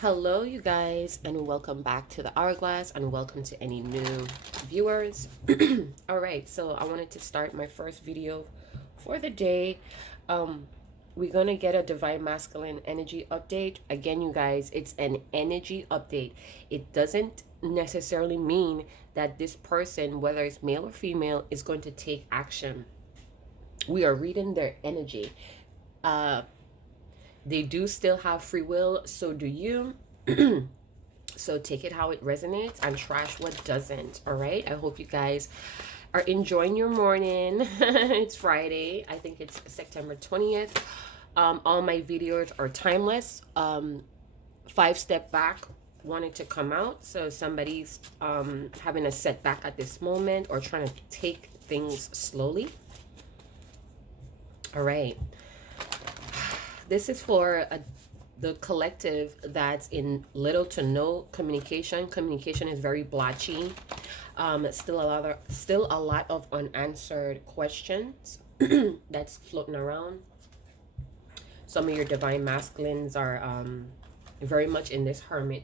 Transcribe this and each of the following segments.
Hello, you guys, and welcome back to the Hourglass, and welcome to any new viewers. All right, so I wanted to start my first video for the day. We're gonna get a divine masculine energy update. Again, you guys, it's an energy update. It doesn't necessarily mean that this person, whether it's male or female, is going to take action. We are reading their energy. They do still have free will, so do you. So take it how it resonates and trash what doesn't. All right, I hope you guys are enjoying your morning. It's Friday, I think it's September 20th. All my videos are timeless. 5 step back wanted to come out, so somebody's having a setback at this moment or trying to take things slowly. All right, this is for the collective that's in little to no communication. Communication is very blotchy. Still a lot of unanswered questions that's floating around. Some of your divine masculines are very much in this hermit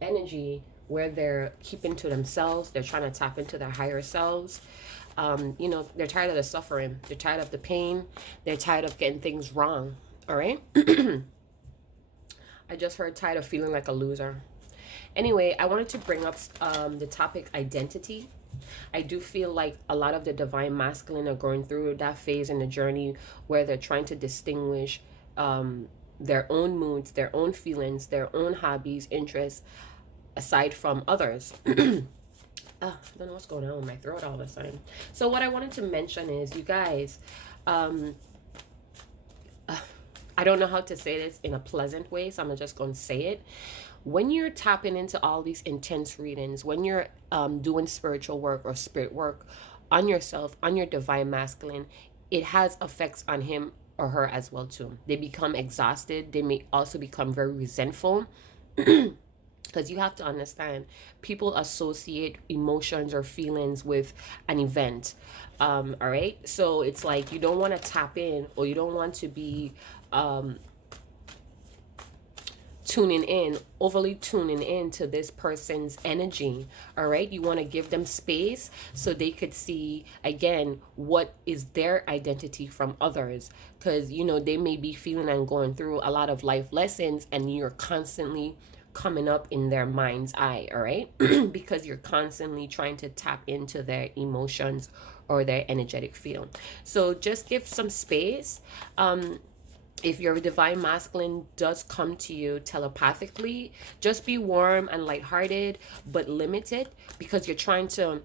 energy where they're keeping to themselves. They're trying to tap into their higher selves. You know, they're tired of the suffering. They're tired of the pain. They're tired of getting things wrong. All right. I just heard tired of feeling like a loser. Anyway, I wanted to bring up the topic identity. I do feel like a lot of the divine masculine are going through that phase in the journey where they're trying to distinguish their own moods, their own feelings, their own hobbies, interests, aside from others. I don't know what's going on with my throat all of a sudden. So what I wanted to mention is, you guys, I don't know how to say this in a pleasant way, so I'm just going to say it. When you're tapping into all these intense readings, when you're doing spiritual work or spirit work on yourself, on your divine masculine, it has effects on him or her as well too. They become exhausted. They may also become very resentful. Because you have to understand, people associate emotions or feelings with an event. All right, so it's like you don't want to tap in, or you don't want to be overly tuning in to this person's energy. All right, you want to give them space so they could see again what is their identity from others, because you know they may be feeling and going through a lot of life lessons, and you're constantly coming up in their mind's eye. All right, because you're constantly trying to tap into their emotions or their energetic field. So just give some space. If your divine masculine does come to you telepathically, just be warm and lighthearted, but limited, because you're trying to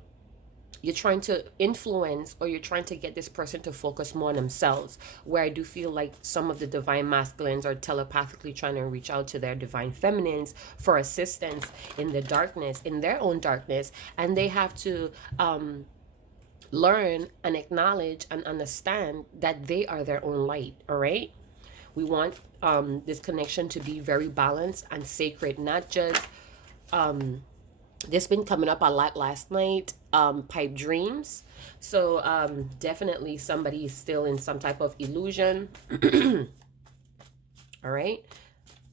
influence, or you're trying to get this person to focus more on themselves, where I do feel like some of the divine masculines are telepathically trying to reach out to their divine feminines for assistance in the darkness, in their own darkness, and they have to learn and acknowledge and understand that they are their own light. All right, we want this connection to be very balanced and sacred, not just this been coming up a lot last night, pipe dreams. So definitely somebody is still in some type of illusion. All right,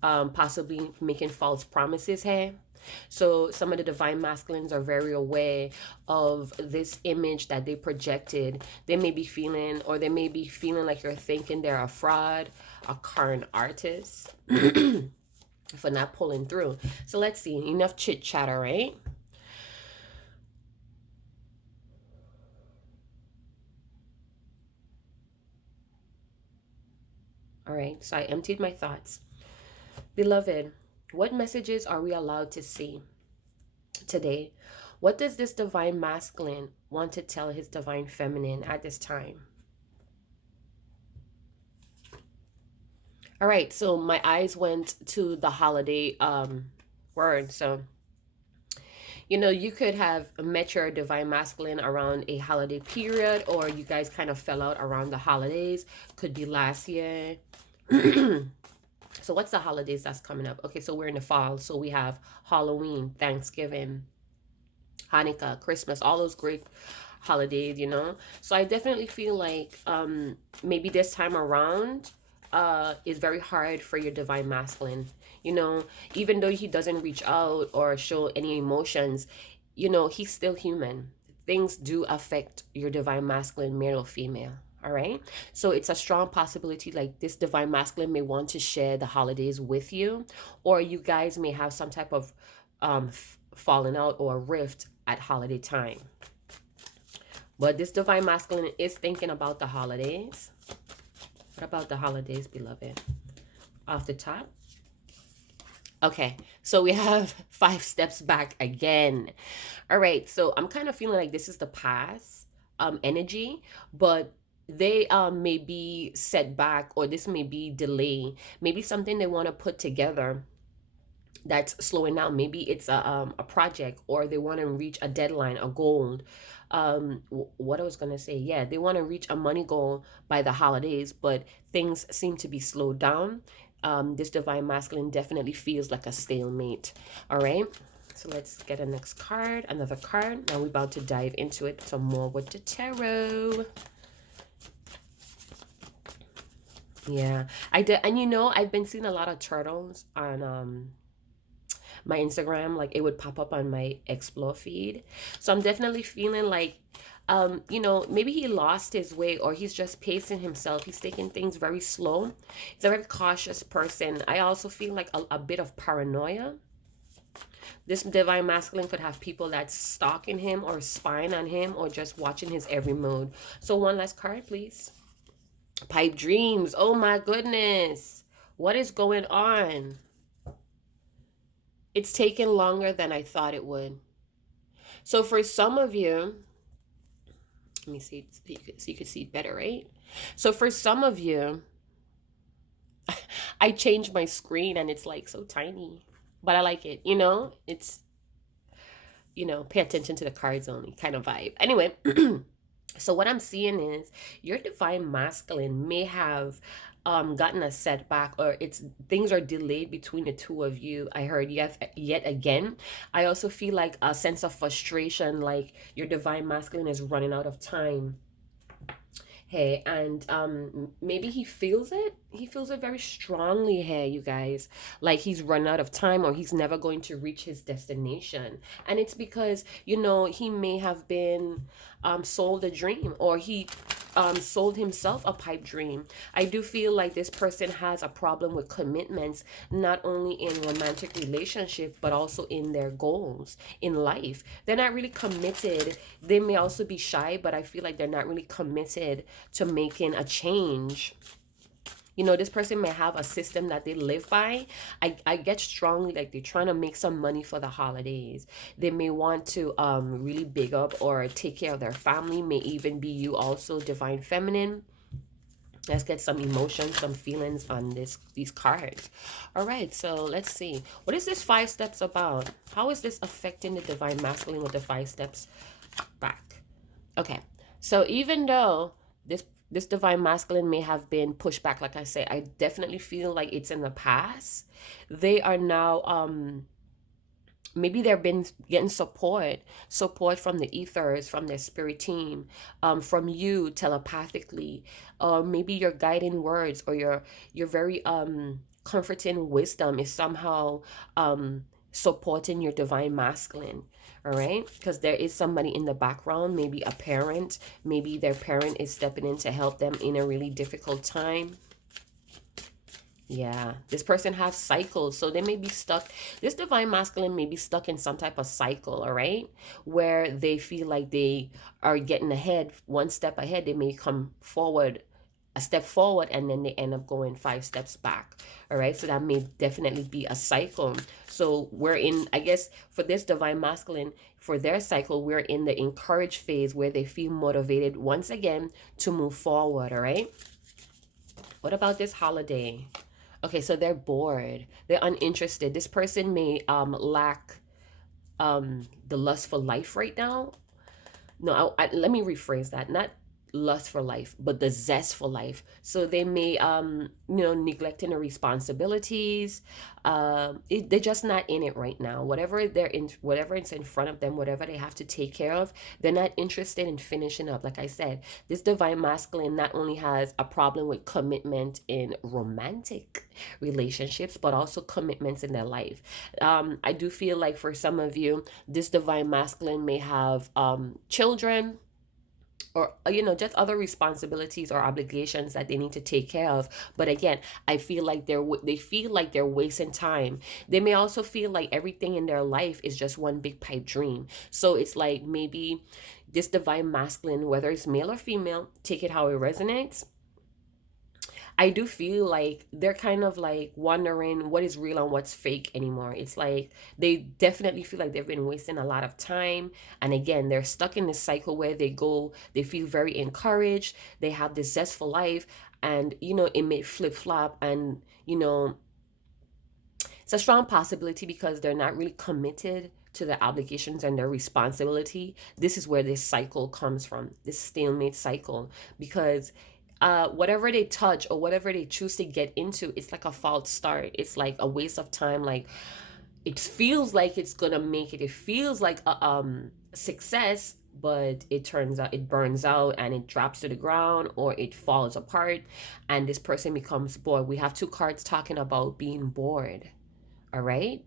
possibly making false promises here. So some of the divine masculines are very aware of this image that they projected. They may be feeling, or they may be feeling like you're thinking they're a fraud, a current artist, for not pulling through. So let's see, enough chit chatter, right? All right, so I emptied my thoughts. Beloved, what messages are we allowed to see today? What does this divine masculine want to tell his divine feminine at this time? All right, so my eyes went to the holiday word. So, you know, you could have met your divine masculine around a holiday period, or you guys kind of fell out around the holidays. Could be last year. So what's the holidays that's coming up? Okay, so we're in the fall. So we have Halloween, Thanksgiving, Hanukkah, Christmas, all those great holidays, you know. So I definitely feel like maybe this time around, is very hard for your divine masculine. You know, even though he doesn't reach out or show any emotions, you know, he's still human. Things do affect your divine masculine, male or female. All right. So it's a strong possibility like this divine masculine may want to share the holidays with you, or you guys may have some type of falling out or rift at holiday time. But this divine masculine is thinking about the holidays. What about the holidays, beloved? Off the top. Okay, so we have 5 steps back again. All right, so I'm kind of feeling like this is the past energy, but they may be set back, or this may be delay. Maybe something they want to put together that's slowing down. Maybe it's a project, or they want to reach a deadline, a goal. What I was gonna say, yeah, they want to reach a money goal by the holidays, but things seem to be slowed down. This divine masculine definitely feels like a stalemate. All right, so let's get a next card, another card. Now we're about to dive into it some more with the tarot. Yeah, I did. And you know, I've been seeing a lot of turtles on my Instagram. Like, it would pop up on my explore feed. So I'm definitely feeling like, you know, maybe he lost his way, or he's just pacing himself. He's taking things very slow. He's a very cautious person. I also feel like a bit of paranoia. This divine masculine could have people that's stalking him or spying on him or just watching his every move. So one last card, please. Pipe dreams. Oh my goodness. What is going on? It's taken longer than I thought it would. So for some of you, let me see so you can see it better, right? So for some of you, I changed my screen and it's like so tiny, but I like it. You know, it's, you know, pay attention to the cards only kind of vibe. Anyway, so what I'm seeing is your divine masculine may have gotten a setback, or it's things are delayed between the two of you. I heard yet again. I also feel like a sense of frustration, like your divine masculine is running out of time. Hey, and maybe he feels it. He feels it very strongly here, you guys. Like he's run out of time, or he's never going to reach his destination. And it's because, you know, he may have been sold a dream, or he sold himself a pipe dream. I do feel like this person has a problem with commitments, not only in romantic relationship, but also in their goals in life. They're not really committed. They may also be shy, but I feel like they're not really committed to making a change. You know, this person may have a system that they live by. I get strongly like they're trying to make some money for the holidays. They may want to really big up or take care of their family. May even be you also, divine feminine. Let's get some emotions, some feelings on these cards. All right, so let's see. What is this 5 steps about? How is this affecting the divine masculine with the 5 steps back? Okay, so even though this divine masculine may have been pushed back, like I say, I definitely feel like it's in the past. They are now maybe they've been getting support from the ethers, from their spirit team, from you telepathically, or maybe your guiding words, or your very comforting wisdom is somehow supporting your divine masculine. All right, because there is somebody in the background, maybe a parent, maybe their parent is stepping in to help them in a really difficult time. Yeah, this person has cycles, so they may be stuck. This divine masculine may be stuck in some type of cycle, all right, where they feel like they are getting ahead, one step ahead. They may come forward, a step forward, and then they end up going 5 steps back. All right, so that may definitely be a cycle. So we're in, I guess, for this divine masculine, for their cycle, we're in the encourage phase where they feel motivated once again to move forward. All right, what about this holiday? Okay, so they're bored, they're uninterested. This person may lack the lust for life right now. No, let me rephrase that. Not lust for life, but the zest for life. So they may, neglecting the responsibilities. They're just not in it right now. Whatever is in front of them, whatever they have to take care of, they're not interested in finishing up. Like I said, this divine masculine not only has a problem with commitment in romantic relationships, but also commitments in their life. I do feel like for some of you, this divine masculine may have children, or just other responsibilities or obligations that they need to take care of. But again, I feel like they feel like they're wasting time. They may also feel like everything in their life is just one big pipe dream. So it's like maybe this divine masculine, whether it's male or female, take it how it resonates. I do feel like they're kind of like wondering what is real and what's fake anymore. It's like they definitely feel like they've been wasting a lot of time. And again, they're stuck in this cycle where they feel very encouraged, they have this zestful life, and it may flip flop. And it's a strong possibility because they're not really committed to their obligations and their responsibility. This is where this cycle comes from, this stalemate cycle, because whatever they touch or whatever they choose to get into, it's like a false start. It's like a waste of time. Like it feels like it's gonna make it. It feels like a success, but it turns out it burns out and it drops to the ground or it falls apart, and this person becomes bored. We have two cards talking about being bored. All right.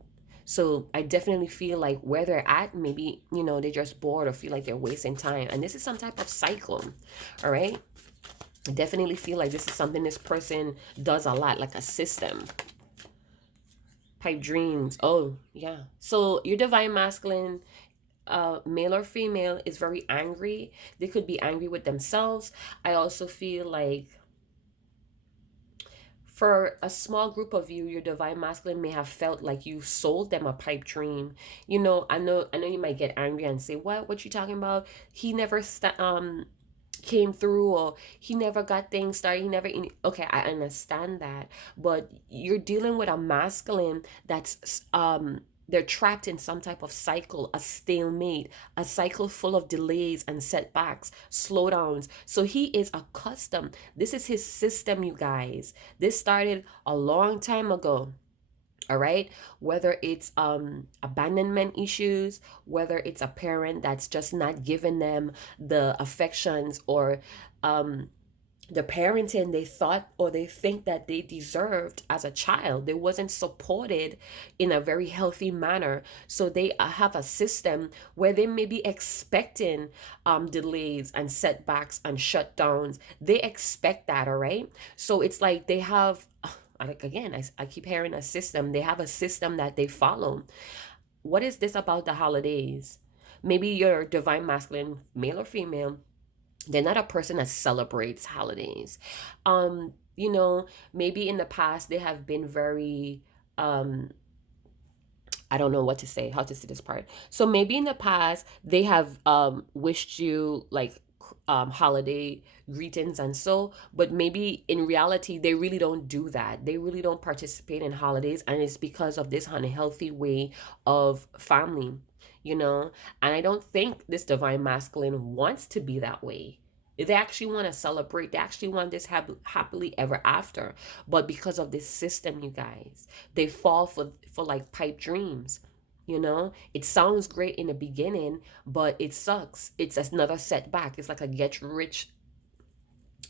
So I definitely feel like where they're at, maybe, they're just bored or feel like they're wasting time. And this is some type of cycle. All right. I definitely feel like this is something this person does a lot, like a system. Pipe dreams. Oh, yeah. So your divine masculine, male or female, is very angry. They could be angry with themselves. I also feel like for a small group of you, your divine masculine may have felt like you sold them a pipe dream. I know you might get angry and say, what you talking about? He never came through, or he never got things started, okay, I understand that, but you're dealing with a masculine that's they're trapped in some type of cycle, a stalemate, a cycle full of delays and setbacks, slowdowns. So he is accustomed. This is his system, you guys. This started a long time ago. All right, whether it's abandonment issues, whether it's a parent that's just not giving them the affections or the parenting they thought or they think that they deserved as a child. They wasn't supported in a very healthy manner. So they have a system where they may be expecting delays and setbacks and shutdowns. They expect that. All right. So it's like they have, like, again, I keep hearing a system. They have a system that they follow. What is this about the holidays? Maybe your divine masculine, male or female, they're not a person that celebrates holidays. Maybe in the past they have been very I don't know what to say, how to say this part. So maybe in the past they have wished you like holiday greetings and so, but maybe in reality they really don't do that. They really don't participate in holidays, and it's because of this unhealthy way of family, and I don't think this divine masculine wants to be that way. They actually want to celebrate. They actually want this happily ever after. But because of this system, you guys, they fall for like pipe dreams. It sounds great in the beginning, but it sucks. It's another setback. It's like a get rich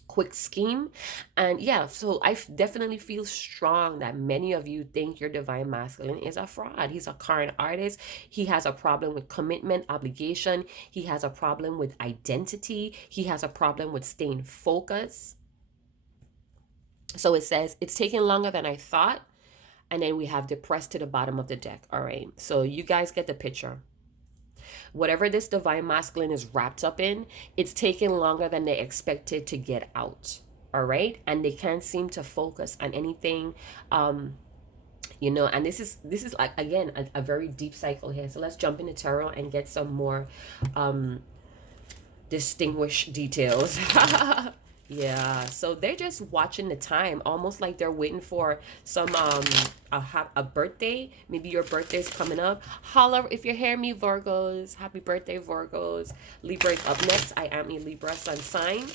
quick scheme. And yeah, so definitely feel strong that many of you think your divine masculine is a fraud. He's a current artist. He has a problem with commitment, obligation. He has a problem with identity. He has a problem with staying focused. So it says it's taking longer than I thought. And then we have depressed to the bottom of the deck. All right, so you guys get the picture. Whatever this divine masculine is wrapped up in, it's taking longer than they expected to get out. All right, and they can't seem to focus on anything. And this is like, again, a very deep cycle here. So let's jump into tarot and get some more distinguished details. Yeah, so they're just watching the time, almost like they're waiting for some a birthday. Maybe your birthday's coming up. Holler if you hear me, Virgos. Happy birthday, Virgos. Libra is up next. I am a Libra sun sign.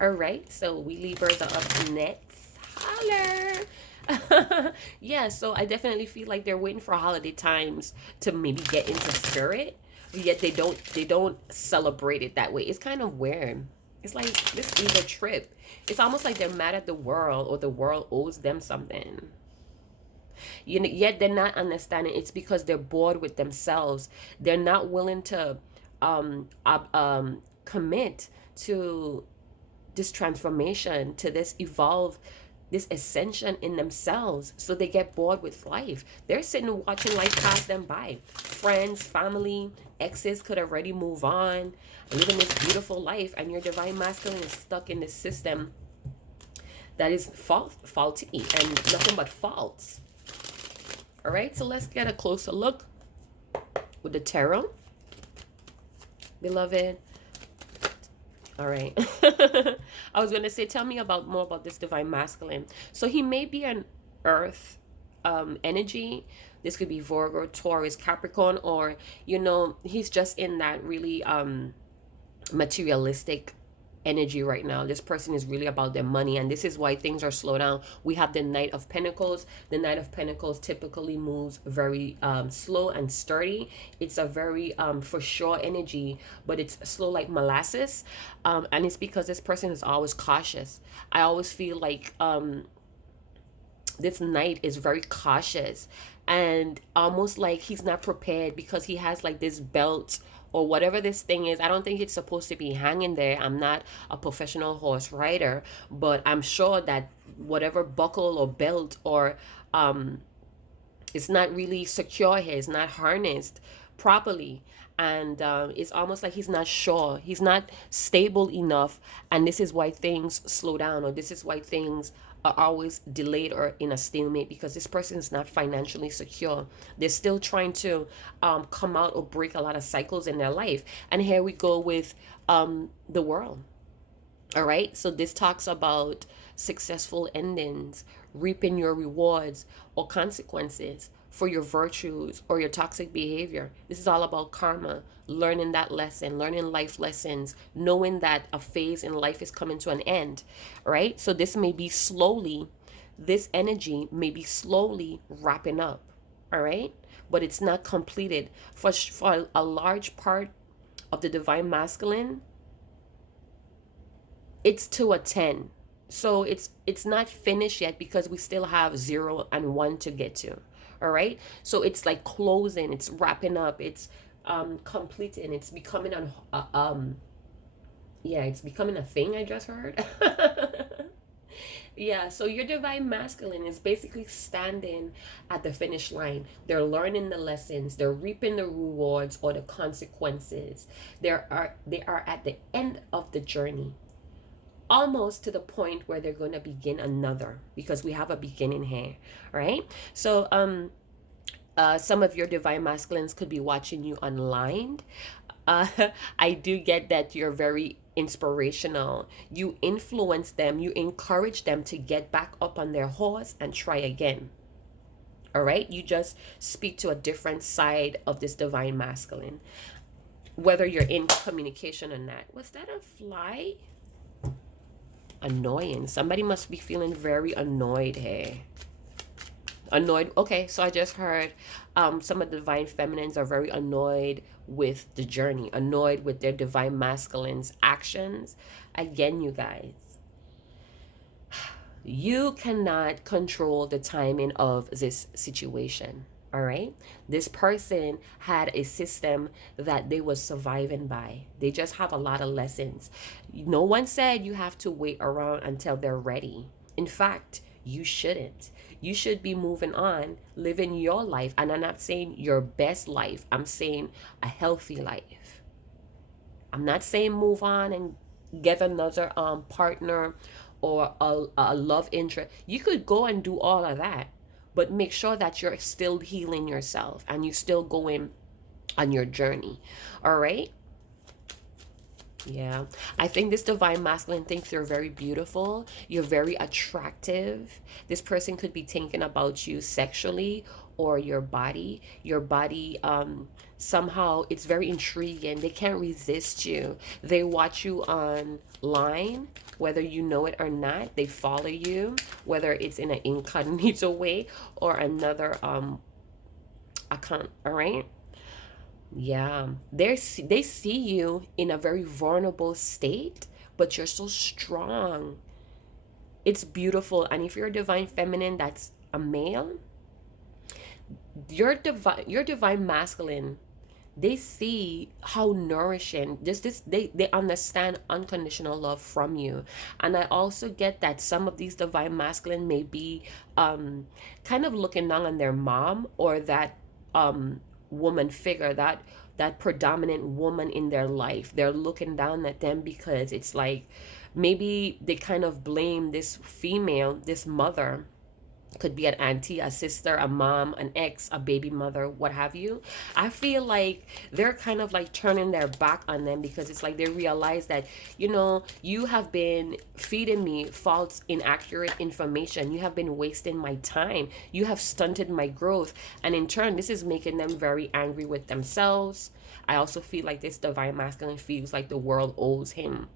All right, so we Libras are up next. Holler. Yeah, so I definitely feel like they're waiting for holiday times to maybe get into spirit, yet they don't celebrate it that way. It's kind of weird. It's like this is a trip. It's almost like they're mad at the world or the world owes them something. You know, yet they're not understanding it's because they're bored with themselves. They're not willing to commit to this transformation, to this evolve, this ascension in themselves. So they get bored with life. They're sitting watching life pass them by. Friends, family, exes could already move on, living this beautiful life, and your divine masculine is stuck in this system that is faulty and nothing but faults. All right, so let's get a closer look with the tarot, beloved. All right. I was going to say, tell me about more about this divine masculine. So he may be an earth energy. This could be Virgo, Taurus, Capricorn, or, you know, he's just in that really materialistic energy right now. This person is really about their money, and this is why things are slow down. We have the Knight of Pentacles. The Knight of Pentacles typically moves very slow and sturdy. It's a very for sure energy, but it's slow like molasses, and it's because this person is always cautious. I always feel like this knight is very cautious and almost like he's not prepared because he has like this belt or whatever this thing is. I don't think it's supposed to be hanging there. I'm not a professional horse rider, but I'm sure that whatever buckle or belt or it's not really secure here, it's not harnessed properly, and it's almost like he's not sure, he's not stable enough, and this is why things slow down, or this is why things are always delayed or in a stalemate, because this person is not financially secure. They're still trying to come out or break a lot of cycles in their life. And here we go with the world. All right, so this talks about successful endings, reaping your rewards or consequences for your virtues or your toxic behavior. This is all about karma, learning that lesson, learning life lessons, knowing that a phase in life is coming to an end. All right, so this may be slowly, this energy may be slowly wrapping up. All right, but it's not completed. For a large part of the divine masculine, it's to a 10. So it's not finished yet because we still have 0 and 1 to get to. All right, so it's like closing, it's wrapping up, it's completing, it's becoming yeah, it's becoming a thing. I just heard. Yeah, so your divine masculine is basically standing at the finish line. They're learning the lessons, they're reaping the rewards or the consequences. They are at the end of the journey, almost to the point where they're going to begin another, because we have a beginning here, right? So some of your divine masculines could be watching you online. uh, I do get that you're very inspirational. You influence them, you encourage them to get back up on their horse and try again. All right, you just speak to a different side of this divine masculine, whether you're in communication or not. Was that a fly? Annoying. Somebody must be feeling very annoyed here. Annoyed. Okay, so I just heard some of the divine feminines are very annoyed with the journey, annoyed with their divine masculine's actions. Again, you guys, you cannot control the timing of this situation. All right, this person had a system that they was surviving by. They just have a lot of lessons. No one said you have to wait around until they're ready. In fact, you shouldn't. You should be moving on, living your life. And I'm not saying your best life, I'm saying a healthy life. I'm not saying move on and get another partner or a love interest. You could go and do all of that, but make sure that you're still healing yourself and you're still going on your journey. All right, Yeah. I think this divine masculine thinks you're very beautiful. You're very attractive. This person could be thinking about you sexually or your body. Your body, somehow it's very intriguing. They can't resist you. They watch you online, whether you know it or not. They follow you, whether it's in an incognito way or another account. All right. Yeah, they see you in a very vulnerable state, but you're so strong. It's beautiful. And if you're a divine feminine that's a male, your divine masculine, they see how nourishing this they understand unconditional love from you. And I also get that some of these divine masculine may be um kind of looking down on their mom or that woman figure, that predominant woman in their life. They're looking down at them because it's like maybe they kind of blame this female, this mother, could be an auntie, a sister, a mom, an ex, a baby mother, what have you. I feel like they're kind of like turning their back on them because it's like they realize that, you have been feeding me false, inaccurate information. You have been wasting my time. You have stunted my growth. And in turn, this is making them very angry with themselves. I also feel like this divine masculine feels like the world owes him,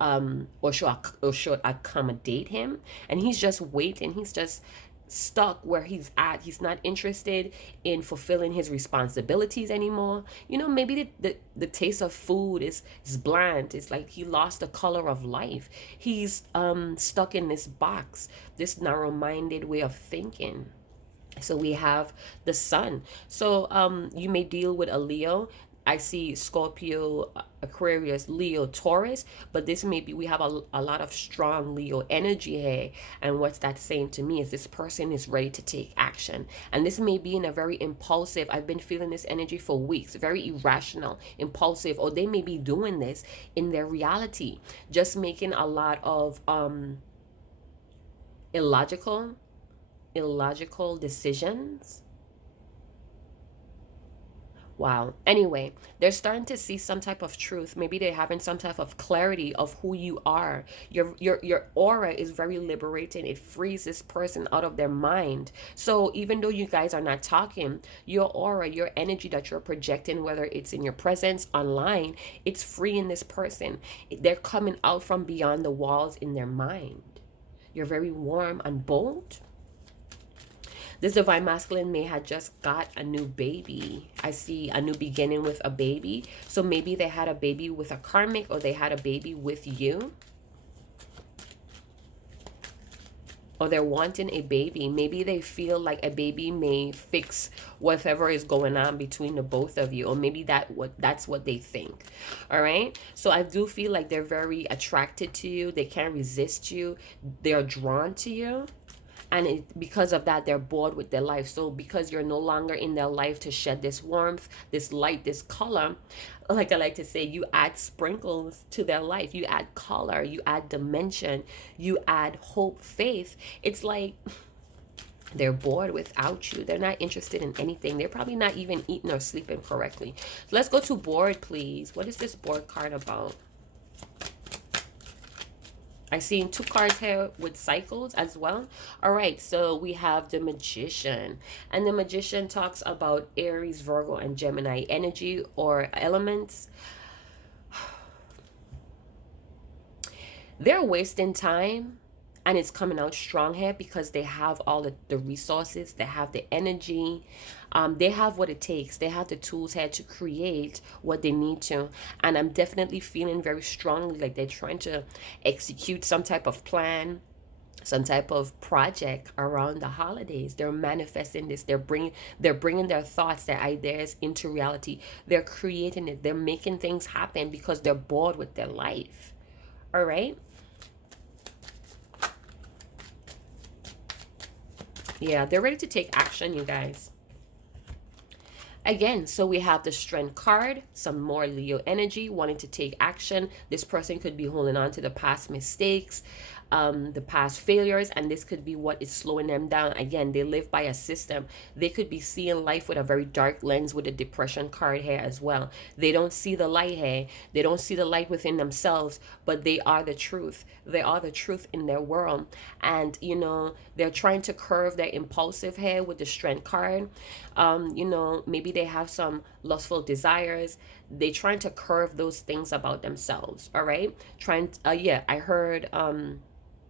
or should accommodate him, and he's just waiting. He's just stuck where he's at. He's not interested in fulfilling his responsibilities anymore. Maybe the taste of food is bland. It's like he lost the color of life. He's stuck in this box, this narrow-minded way of thinking. So we have the sun. So you may deal with a Leo. I see Scorpio, Aquarius, Leo, Taurus, but this may be, we have a lot of strong Leo energy here. And what's that saying to me is this person is ready to take action. And this may be in a very impulsive, I've been feeling this energy for weeks, very irrational, impulsive, or they may be doing this in their reality, just making a lot of illogical decisions. Wow. Anyway, they're starting to see some type of truth. Maybe they're having some type of clarity of who you are. Your aura is very liberating. It frees this person out of their mind. So even though you guys are not talking, your aura, your energy that you're projecting, whether it's in your presence, online, it's freeing this person. They're coming out from beyond the walls in their mind. You're very warm and bold. This divine masculine may have just got a new baby. I see a new beginning with a baby. So maybe they had a baby with a karmic, or they had a baby with you. Or they're wanting a baby. Maybe they feel like a baby may fix whatever is going on between the both of you. Or maybe that's what they think. All right. So I do feel like they're very attracted to you. They can't resist you. They're drawn to you. And because of that, they're bored with their life. So because you're no longer in their life to shed this warmth, this light, this color, like I like to say, you add sprinkles to their life. You add color, you add dimension, you add hope, faith. It's like they're bored without you. They're not interested in anything. They're probably not even eating or sleeping correctly. So let's go to board, please. What is this board card about? I seen 2 cards here with cycles as well. All right, so we have the Magician. And the Magician talks about Aries, Virgo, and Gemini energy or elements. They're wasting time, and it's coming out strong here because they have all the resources. They have the energy. They have what it takes. They have the tools here to create what they need to. And I'm definitely feeling very strongly like they're trying to execute some type of plan, some type of project around the holidays. They're manifesting this. They're bringing their thoughts, their ideas into reality. They're creating it. They're making things happen because they're bored with their life. All right. Yeah, they're ready to take action, you guys. Again, so we have the Strength card, some more Leo energy, wanting to take action. This person could be holding on to the past mistakes. the past failures, and this could be what is slowing them down. Again, they live by a system. They could be seeing life with a very dark lens with a depression card here as well. They don't see the light here. They don't see the light within themselves, but they are the truth. They are the truth in their world. And, you know, they're trying to curve their impulsive hair with the strength card. You know, maybe they have some lustful desires. They trying to curve those things about themselves. All right. Trying to, yeah, I heard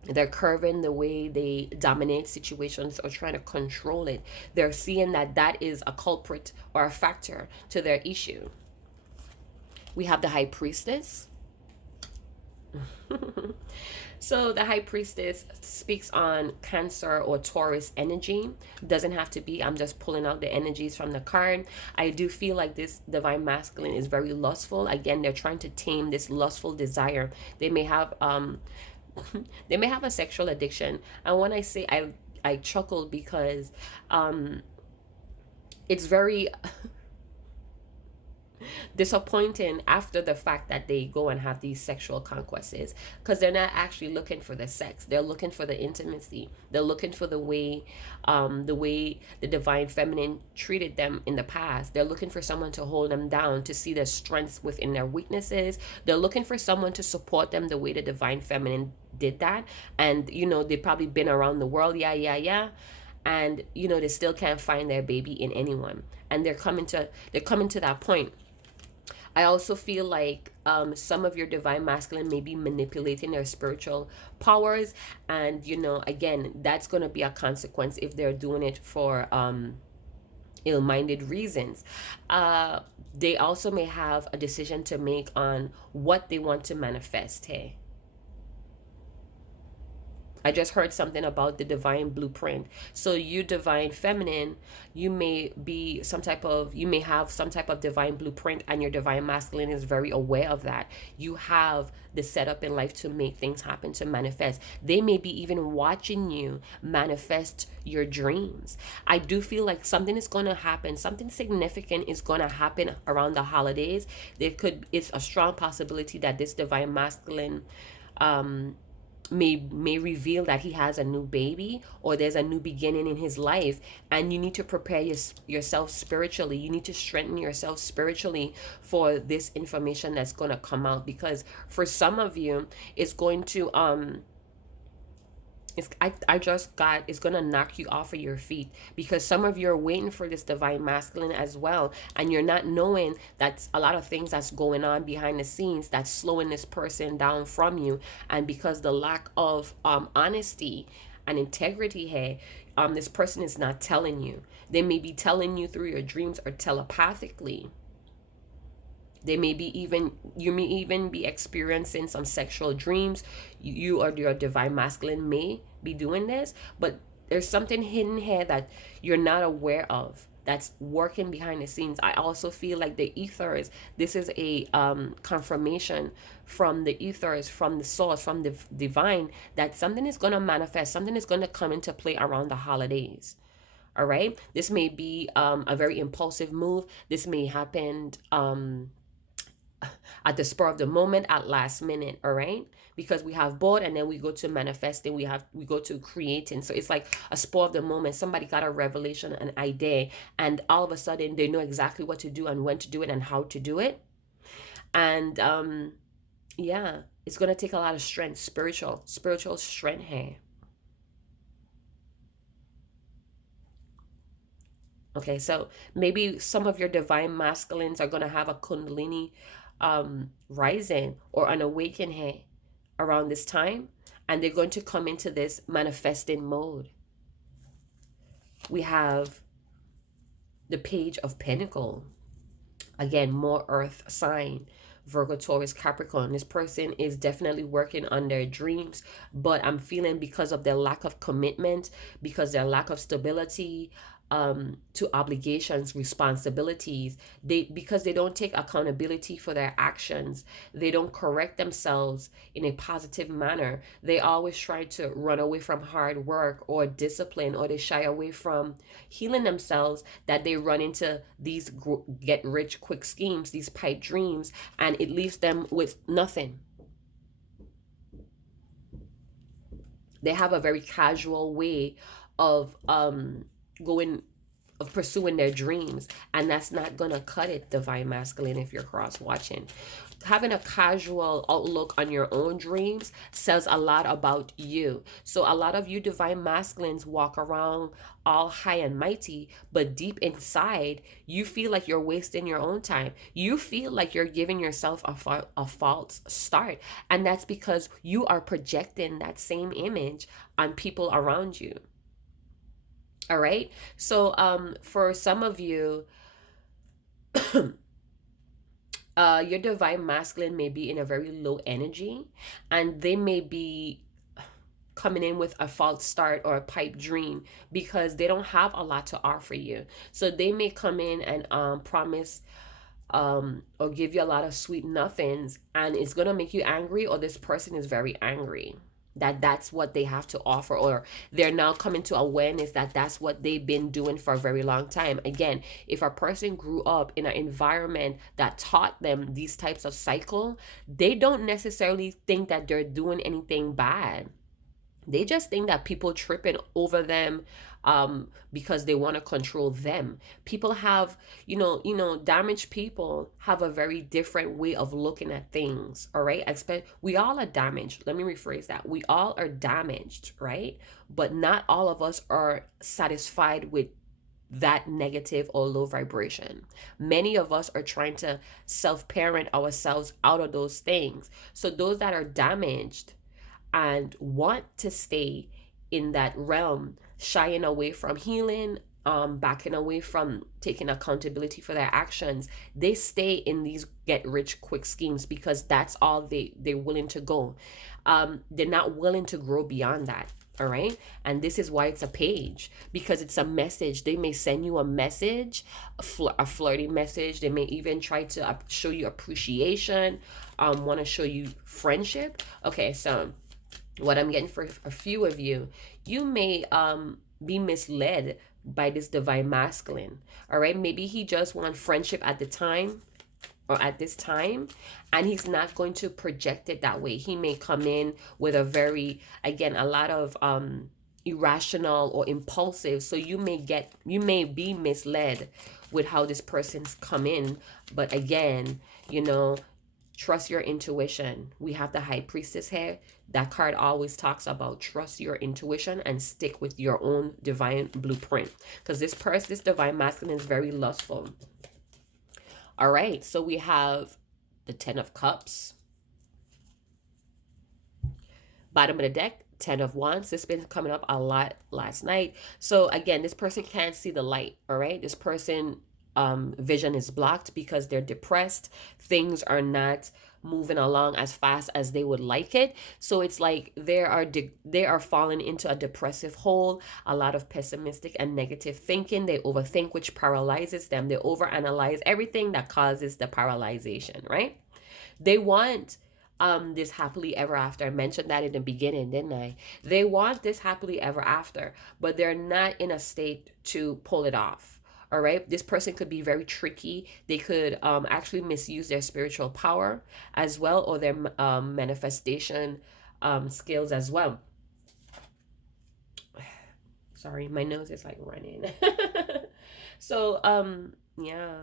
they're curving the way they dominate situations or trying to control it. They're seeing that that is a culprit or a factor to their issue. We have the High Priestess. So the High Priestess speaks on Cancer or Taurus energy. Doesn't have to be. I'm just pulling out the energies from the card. I do feel like this divine masculine is very lustful. Again, they're trying to tame this lustful desire. They may have they may have a sexual addiction. And when I say I chuckle because it's very disappointing after the fact that they go and have these sexual conquests, because they're not actually looking for the sex. They're looking for the intimacy. They're looking for the way the divine feminine treated them in the past. They're looking for someone to hold them down, to see their strengths within their weaknesses. They're looking for someone to support them the way the divine feminine did that. And you know, they've probably been around the world, yeah, and you know, they still can't find their baby in anyone. And they're coming to that point. I also feel like some of your divine masculine may be manipulating their spiritual powers. And, you know, again, that's going to be a consequence if they're doing it for ill-minded reasons. They also may have a decision to make on what they want to manifest. Hey, I just heard something about the divine blueprint. So you divine feminine, you may be you may have some type of divine blueprint, and your divine masculine is very aware of that. You have the setup in life to make things happen, to manifest. They may be even watching you manifest your dreams. I do feel like something is going to happen. Something significant is going to happen around the holidays. It's a strong possibility that this divine masculine may reveal that he has a new baby, or there's a new beginning in his life, and you need to prepare yourself spiritually. You need to strengthen yourself spiritually for this information that's going to come out, because for some of you it's going to it's gonna knock you off of your feet, because some of you are waiting for this divine masculine as well, and you're not knowing that a lot of things that's going on behind the scenes that's slowing this person down from you. And because the lack of honesty and integrity here, this person is not telling you. They may be telling you through your dreams or telepathically. You may even be experiencing some sexual dreams. You or your divine masculine may be doing this, but there's something hidden here that you're not aware of that's working behind the scenes. I also feel like the ethers, this is a confirmation from the ethers, from the source, from the divine, that something is going to manifest, something is going to come into play around the holidays. All right, this may be a very impulsive move. This may happen at the spur of the moment, at last minute. All right, because we have bored, and then we go to manifesting, we go to creating. So it's like a spur of the moment. Somebody got a revelation, an idea, and all of a sudden they know exactly what to do and when to do it and how to do it. And yeah, it's gonna take a lot of strength, spiritual strength here. Okay, so maybe some of your divine masculines are going to have a kundalini rising or an awakening here around this time, and they're going to come into this manifesting mode. We have the Page of Pentacles. Again, more earth sign. Virgo, Taurus, Capricorn. This person is definitely working on their dreams, but I'm feeling because of their lack of commitment, because their lack of stability, to obligations, responsibilities, because they don't take accountability for their actions, they don't correct themselves in a positive manner. They always try to run away from hard work or discipline, or they shy away from healing themselves, that they run into these get rich quick schemes, these pipe dreams, and it leaves them with nothing. They have a very casual way of going of pursuing their dreams, and that's not gonna cut it, divine masculine, if you're cross watching. Having a casual outlook on your own dreams says a lot about you. So a lot of you divine masculines walk around all high and mighty, but deep inside you feel like you're wasting your own time. You feel like you're giving yourself a false start, and that's because you are projecting that same image on people around you. All right. So for some of you, your divine masculine may be in a very low energy, and they may be coming in with a false start or a pipe dream because they don't have a lot to offer you. So they may come in and promise or give you a lot of sweet nothings, and it's gonna make you angry, or this person is very angry that that's what they have to offer, or they're now coming to awareness that that's what they've been doing for a very long time. Again, if a person grew up in an environment that taught them these types of cycle, they don't necessarily think that they're doing anything bad. They just think that people tripping over them because they want to control them. People have, damaged people have a very different way of looking at things. All right, we all are damaged. Let me rephrase that. We all are damaged, right? But not all of us are satisfied with that negative or low vibration. Many of us are trying to self-parent ourselves out of those things. So those that are damaged and want to stay in that realm, shying away from healing, backing away from taking accountability for their actions, they stay in these get rich quick schemes because that's all they're willing to go. They're not willing to grow beyond that. All right. And this is why it's a page, because it's a message. They may send you a message, a flirty message. They may even try to show you appreciation, want to show you friendship. Okay, so what I'm getting for a few of you, you may be misled by this divine masculine. All right, maybe he just wants friendship at the time or at this time, and he's not going to project it that way. He may come in with a very, again, a lot of irrational or impulsive, so you may be misled with how this person's come in. But again, trust your intuition. We have the High Priestess here. That card always talks about trust your intuition and stick with your own divine blueprint, because this divine masculine is very lustful. All right, so we have the 10 of Cups. Bottom of the deck, 10 of Wands. This has been coming up a lot last night. So again, this person can't see the light, all right? This person vision is blocked because they're depressed. Things are not moving along as fast as they would like it. So it's like they are falling into a depressive hole, a lot of pessimistic and negative thinking. They overthink, which paralyzes them. They overanalyze everything that causes the paralyzation, right? They want this happily ever after. I mentioned that in the beginning, didn't I? They want this happily ever after, but they're not in a state to pull it off. All right, this person could be very tricky. They could actually misuse their spiritual power as well, or their manifestation skills as well. Sorry, my nose is like running. So yeah,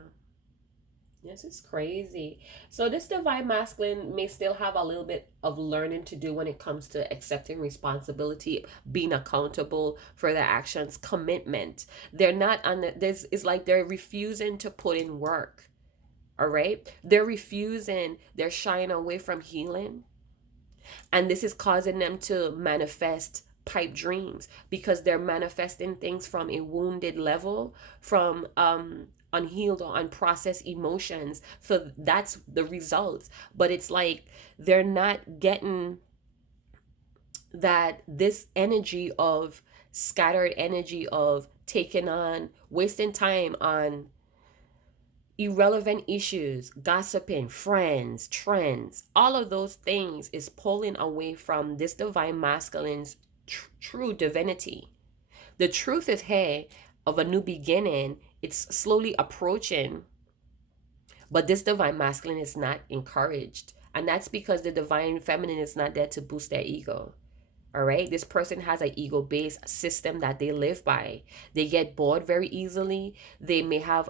this is crazy. So this divine masculine may still have a little bit of learning to do when it comes to accepting responsibility, being accountable for their actions, commitment. They're not on this. It's like they're refusing to put in work. All right, they're refusing. They're shying away from healing, and this is causing them to manifest pipe dreams because they're manifesting things from a wounded level, from unhealed or unprocessed emotions. So that's the results. But it's like they're not getting that this energy of scattered energy of taking on, wasting time on irrelevant issues, gossiping, friends, trends, all of those things is pulling away from this divine masculine's true divinity. The truth is here of a new beginning. It's slowly approaching, but this divine masculine is not encouraged, and that's because the divine feminine is not there to boost their ego. All right. This person has an ego based system that they live by. They get bored very easily. They may have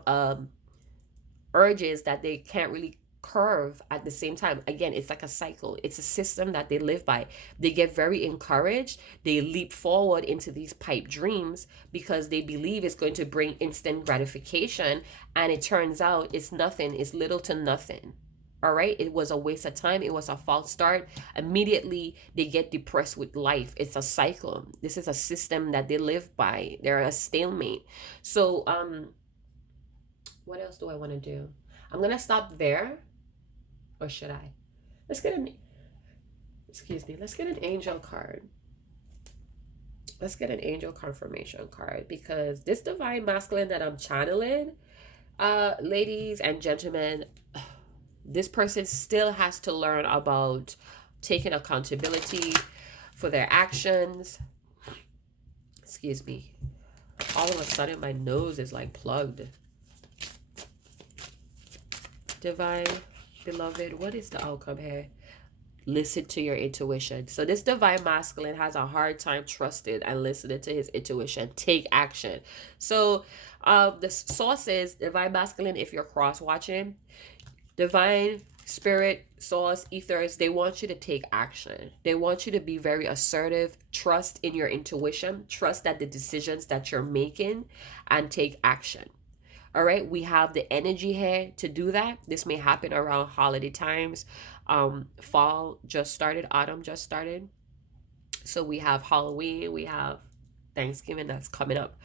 urges that they can't really curve at the same time. Again, it's like a cycle. It's a system that they live by. They get very encouraged. They leap forward into these pipe dreams because they believe it's going to bring instant gratification. And it turns out it's nothing. It's little to nothing. All right. It was a waste of time. It was a false start. Immediately they get depressed with life. It's a cycle. This is a system that they live by. They're a stalemate. So, what else do I want to do? I'm going to stop there. Or should I? Let's get an, excuse me, let's get an angel card. Let's get an angel confirmation card, because this divine masculine that I'm channeling, ladies and gentlemen, this person still has to learn about taking accountability for their actions. Excuse me. All of a sudden my nose is like plugged. Divine beloved, what is the outcome here? Listen to your intuition. So this divine masculine has a hard time trusting and listening to his intuition. Take action. So the source is divine masculine. If you're cross watching, divine spirit, source, ethers, they want you to take action. They want you to be very assertive. Trust in your intuition. Trust that the decisions that you're making, and take action. All right, we have the energy here to do that. This may happen around holiday times. Fall just started, autumn just started. So we have Halloween, we have Thanksgiving that's coming up.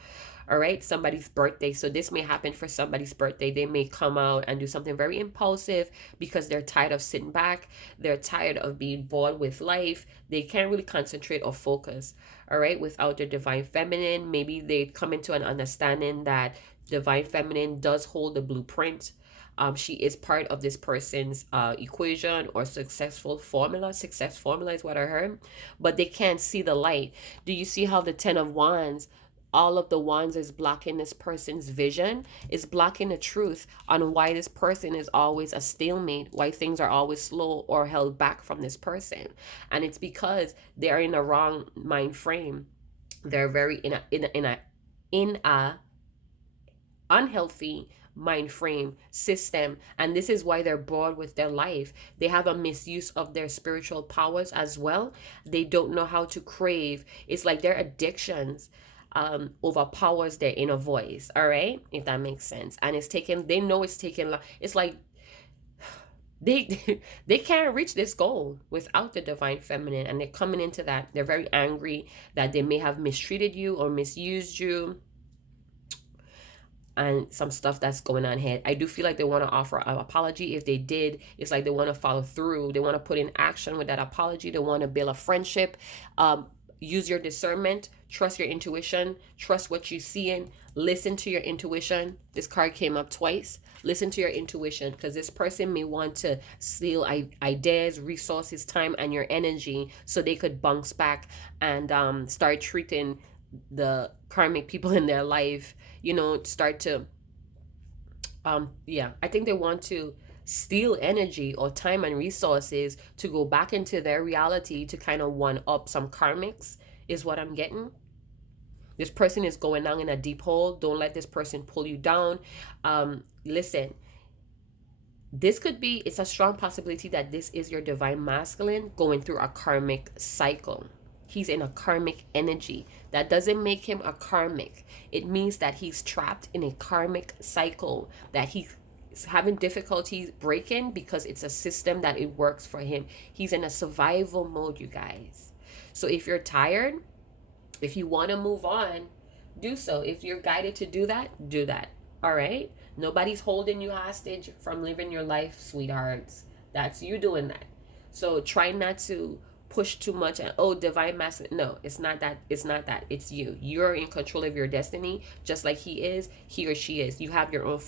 All right, somebody's birthday. So this may happen for somebody's birthday. They may come out and do something very impulsive because they're tired of sitting back. They're tired of being bored with life. They can't really concentrate or focus. All right, without their divine feminine, maybe they come into an understanding that divine feminine does hold the blueprint. She is part of this person's equation or successful formula. Success formula is what I heard. But they can't see the light. Do you see how the 10 of Wands, all of the wands is blocking this person's vision, is blocking the truth on why this person is always a stalemate, why things are always slow or held back from this person. And it's because they are in a wrong mind frame. They're very in a unhealthy mind frame system, and this is why they're bored with their life. They have a misuse of their spiritual powers as well. They don't know how to crave. It's like their addictions overpowers their inner voice. All right, if that makes sense. And it's taken, they know it's taken, it's like they can't reach this goal without the divine feminine, and they're coming into that. They're very angry that they may have mistreated you or misused you, and some stuff that's going on here. I do feel like they want to offer an apology. If they did, it's like they want to follow through. They want to put in action with that apology. They want to build a friendship. Use your discernment. Trust your intuition. Trust what you're seeing. Listen to your intuition. This card came up twice. Listen to your intuition, because this person may want to steal ideas, resources, time, and your energy so they could bounce back and start treating the karmic people in their life, start to I think they want to steal energy or time and resources to go back into their reality to kind of one up some karmics, is what I'm getting. This person is going down in a deep hole. Don't let this person pull you down. Listen, this could be, it's a strong possibility that this is your divine masculine going through a karmic cycle. He's in a karmic energy. That doesn't make him a karmic. It means that he's trapped in a karmic cycle that he's having difficulties breaking, because it's a system that it works for him. He's in a survival mode, you guys. So if you're tired, if you want to move on, do so. If you're guided to do that, do that. All right? Nobody's holding you hostage from living your life, sweethearts. That's you doing that. So try not to push too much and divine masculine. No, it's not that. It's you. You're in control of your destiny, just like he is, he or she is. You have your own